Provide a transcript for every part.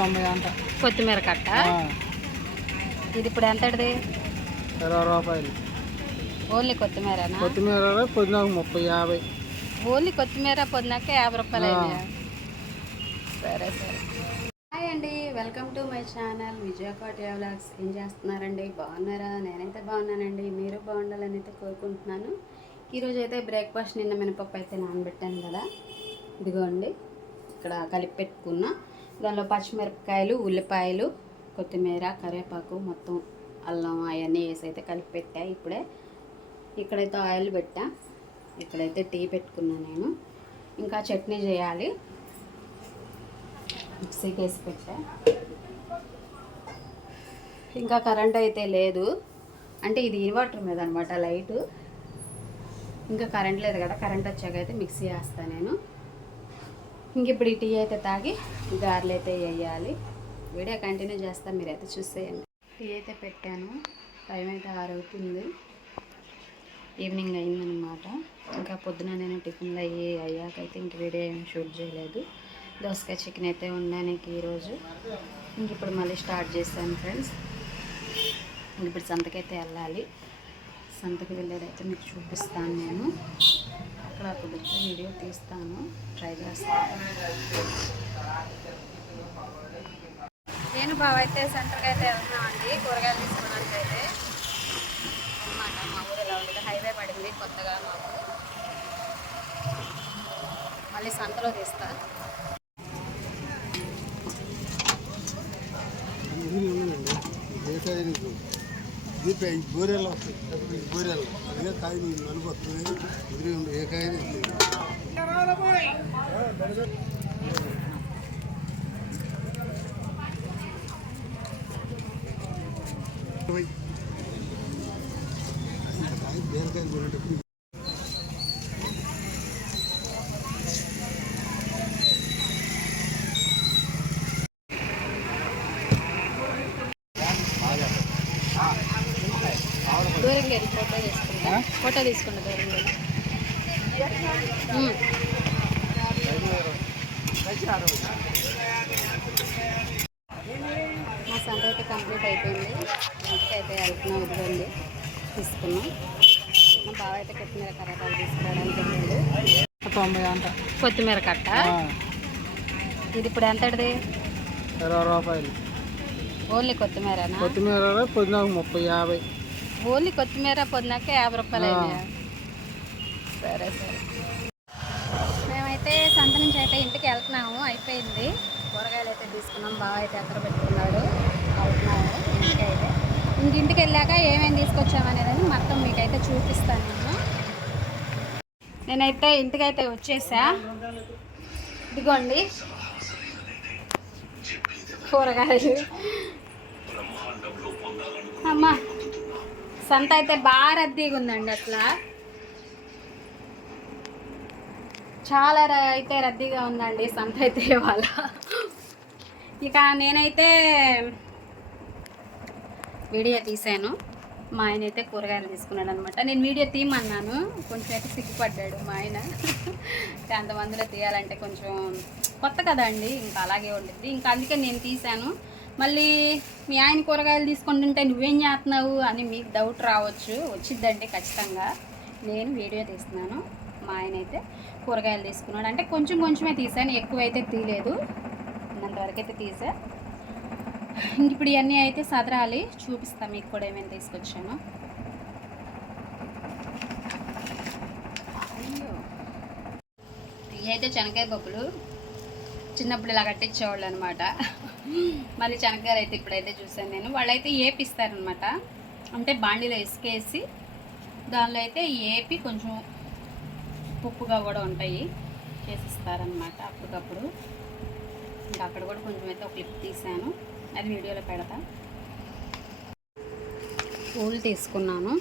తొంభై అంట. కొత్తిమీర కట్ట. ఇది ఇప్పుడు ఎంతటిది? ఇరవై రూపాయలు. ఓన్లీ కొత్తిమీరనా? కొత్తిమీర పొద్దున ముప్పై యాభై. ఓన్లీ కొత్తిమీర పొందాక యాభై రూపాయలు? సరే సరే. హాయ్ అండి. Welcome to my channel. Vijaya Kotiya vlogs. ఏం చేస్తున్నారండి? బాగున్నారా? నేనైతే బాగున్నానండి. మీరు బాగుండాలని అయితే కోరుకుంటున్నాను. ఈరోజు అయితే బ్రేక్ఫాస్ట్ నిన్న మినపప్పు అయితే నానబెట్టాను కదా. ఇదిగోండి. ఇక్కడ కలిపి పెట్టుకున్న దానిలో పచ్చిమిరపకాయలు ఉల్లిపాయలు కొత్తిమీర కరివేపాకు మొత్తం అల్లం అవన్నీ వేసి అయితే కలిపి పెట్టా ఇప్పుడే. ఇక్కడైతే ఆయిల్ పెట్టా. ఇక్కడైతే టీ పెట్టుకున్నా నేను. ఇంకా చట్నీ చేయాలి. మిక్సీకి వేసి పెట్టా. ఇంకా కరెంట్ అయితే లేదు. అంటే ఇది ఇన్వర్టర్ మీద అనమాట లైటు. ఇంకా కరెంట్ లేదు కదా కరెంట్ వచ్చాక అయితే మిక్సీ వేస్తాను నేను. ఇంక ఇప్పుడు ఈ టీ అయితే తాగి గారెలు అయితే వేయాలి. వీడియో కంటిన్యూ చేస్తాను మీరైతే చూసేయండి. టీ అయితే పెట్టాను. టైం అయితే ఆరవుతుంది. ఈవినింగ్ అయిందనమాట ఇంకా పొద్దున నేను టిఫిన్లు అయ్యి అయ్యాకైతే ఇంక వీడియో ఏం షూట్ చేయలేదు. దోసకాయ చికెన్ అయితే ఉండడానికి ఈరోజు. ఇంక ఇప్పుడు మళ్ళీ స్టార్ట్ చేశాను ఫ్రెండ్స్. ఇంక ఇప్పుడు సంతకైతే వెళ్ళాలి. సంతకి వెళ్ళేదైతే మీకు చూపిస్తాను నేను. అక్కడ కుదిరితే వీడియో తీస్తాను. ట్రై చేస్తాను. నేను బావ అయితే సెంటర్కి అయితే వెళ్తున్నామండి కూరగాయలు తీసుకోవడానికి అయితే. అనమాట మా ఊరిలో ఉండేది హైవే పడింది కొత్తగా మాకు. మళ్ళీ సంతలో తీస్తా. దీప ఈ బోరెలు వస్తాయి ఈ బోరెలు అదే కాయ నీకు నలుగు వస్తుంది ఎదురు ఉండు ఏ కాయ బీరకాయలు కొనేటప్పుడు ఫోటో తీసుకుంటా? ఫోటో తీసుకుంటా. ఉమ్. మా సంత అయితే కంప్లీట్ అయిపోయింది. ఇంటికి అయితే వెళ్తున్నాం ఇదిగోండి. తీసుకున్నాం. మా బావ అయితే కొత్తిమీర కరేపాకు తీసుకోవడానికి వెళ్ళాడు. తొంభై అంట. కొత్తిమీర కట్ట. ఇది ఇప్పుడు ఎంతటిది? ఇరవై రూపాయలు. ఓన్లీ కొత్తిమీరనా? కొత్తిమీర పొద్దున ముప్పై యాభై. ఓన్లీ కొత్తిమీర పొందాక యాభై రూపాయలు. అయినాయా? సరే సరే. మేమైతే సంత నుంచి అయితే ఇంటికి వెళ్తున్నాము అయిపోయింది. కూరగాయలు అయితే తీసుకున్నాం బాగా అయితే ఎక్కడ పెట్టుకున్నాడు అవుతున్నాము ఇంటికి అయితే. ఇంక ఇంటికి వెళ్ళాక ఏమేమి తీసుకొచ్చామనేది మొత్తం మీకైతే చూపిస్తాను నేను. నేనైతే ఇంటికైతే వచ్చేసా. ఇదిగోండి. కూరగాయలు. అమ్మా సంత అయితే బాగా రద్దీగా ఉందండి అట్లా చాలా ర- అయితే రద్దీగా ఉందండి సంత అయితే ఇవాళ. ఇక నేనైతే వీడియో తీసాను మా ఆయన అయితే కూరగాయలు తీసుకున్నాడు అనమాట నేను వీడియో తీయమన్నాను. కొంచెం అయితే సిగ్గుపడ్డాడు మా ఆయన. అంతమందిలో తీయాలంటే కొంచెం కొత్త కదా అండి. ఇంకా అలాగే ఉండిద్ది. ఇంకా అందుకే నేను తీశాను. మళ్ళీ మీ ఆయన కూరగాయలు తీసుకుంటుంటే నువ్వేం చేస్తున్నావు అని మీకు డౌట్ రావచ్చు వచ్చిద్దండి ఖచ్చితంగా. నేను వీడియో తీస్తున్నాను. మా ఆయన అయితే కూరగాయలు తీసుకున్నాడు. అంటే కొంచెం కొంచెమే తీసాను ఎక్కువైతే తీయలేదు. ఉన్నంతవరకు అయితే తీసా. ఇంక ఇప్పుడు ఇవన్నీ అయితే సదరాలి. చూపిస్తాను మీకు కూడా ఏమేమి తీసుకొచ్చాను. అయ్యో. ఇవి అయితే శనగకాయ పప్పులు. చిన్నప్పుడు ఇలా కట్టించేవాళ్ళు అనమాట. మళ్ళీ శనగకాయ అయితే ఇప్పుడైతే చూసాను నేను. వాళ్ళైతే ఏపిస్తారనమాట. అంటే బాండీలో ఇసుకేసి దానిలో అయితే ఏపి కొంచెం ఉప్పుగా కూడా ఉంటాయి చేసిస్తారనమాట అప్పటికప్పుడు. ఇంకా అక్కడ కూడా కొంచెం అయితే ఒక క్లిప్ తీసాను అది వీడియోలో పెడతా. పూలు తీసుకున్నాను.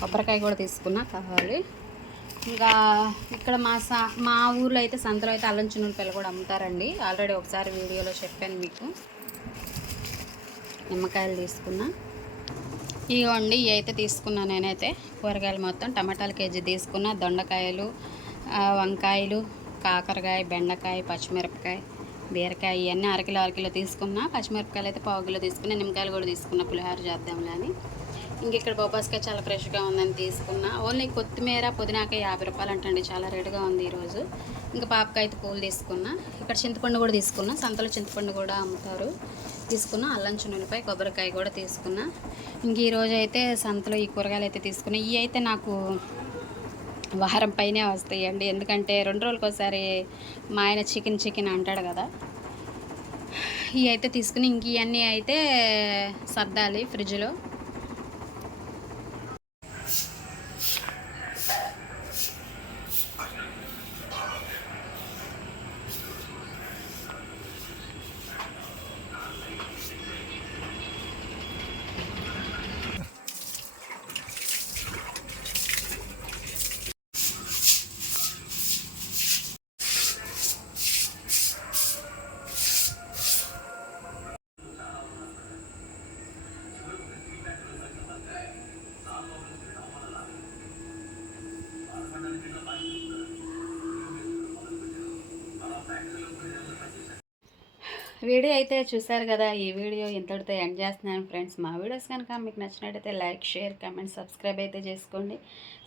కొబ్బరికాయ కూడా తీసుకున్నా కావాలి. ఇంకా ఇక్కడ మా సా మా ఊర్లో అయితే సంతలో అయితే అల్లం చిన్నులపల్లి కూడా అమ్ముతారండి. ఆల్రెడీ ఒకసారి వీడియోలో చెప్పాను మీకు. నిమ్మకాయలు తీసుకున్నా. ఇవ్వండి ఇవి అయితే తీసుకున్నా నేనైతే. కూరగాయలు మొత్తం టమాటాలు కేజీ తీసుకున్నా. దొండకాయలు వంకాయలు కాకరకాయ బెండకాయ పచ్చిమిరపకాయ బీరకాయ ఇవన్నీ అరకిలో అరకిలో తీసుకున్నా. పచ్చిమిరపకాయలు అయితే పావు కిలో తీసుకున్నా. నిమ్మకాయలు కూడా తీసుకున్నా. పులిహోర చేద్దాంలే అని. ఇంక ఇక్కడ బొబ్బాస్కాయ చాలా ఫ్రెష్గా ఉందని తీసుకున్నా. ఓన్లీ కొత్తిమీర పుదీనాకాయ యాభై రూపాయలు అంటండి చాలా రేటుగా ఉంది ఈరోజు. ఇంకా పాపకాయ అయితే పూలు తీసుకున్నా. ఇక్కడ చింతపండు కూడా తీసుకున్నా. సంతలో చింతపండు కూడా అమ్ముతారు. తీసుకున్నా. అల్లం చున్నులపై కొబ్బరికాయ కూడా తీసుకున్నా. ఇంక ఈరోజు అయితే సంతలో ఈ కూరగాయలు అయితే తీసుకున్నా. ఇవి అయితే నాకు వారం పైనే వస్తాయండి. ఎందుకంటే రెండు రోజులకోసారి మా ఆయన చికెన్ చికెన్ అంటాడు కదా. ఇవి అయితే తీసుకుని ఇంక ఇవన్నీ అయితే సర్దాలి ఫ్రిడ్జ్లో. వీడియో అయితే చూసారు కదా ఈ వీడియో ఇంతటితో ఎండ్ చేస్తున్నాను ఫ్రెండ్స్. మా వీడియోస్ కనుక మీకు నచ్చినట్టయితే లైక్ షేర్ కమెంట్ సబ్స్క్రైబ్ అయితే చేసుకోండి.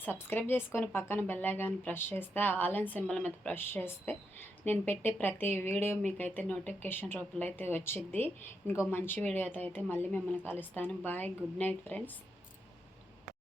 సబ్స్క్రైబ్ చేసుకొని పక్కన బెల్ ప్రెస్ చేస్తే ఆల్ అండ్ సింబల్ మీద ప్రెస్ చేస్తే నేను పెట్టే ప్రతి వీడియో మీకైతే నోటిఫికేషన్ రూపంలో అయితే వచ్చింది. ఇంకో మంచి వీడియోతో అయితే మళ్ళీ మిమ్మల్ని కలుస్తాను. Bye good night friends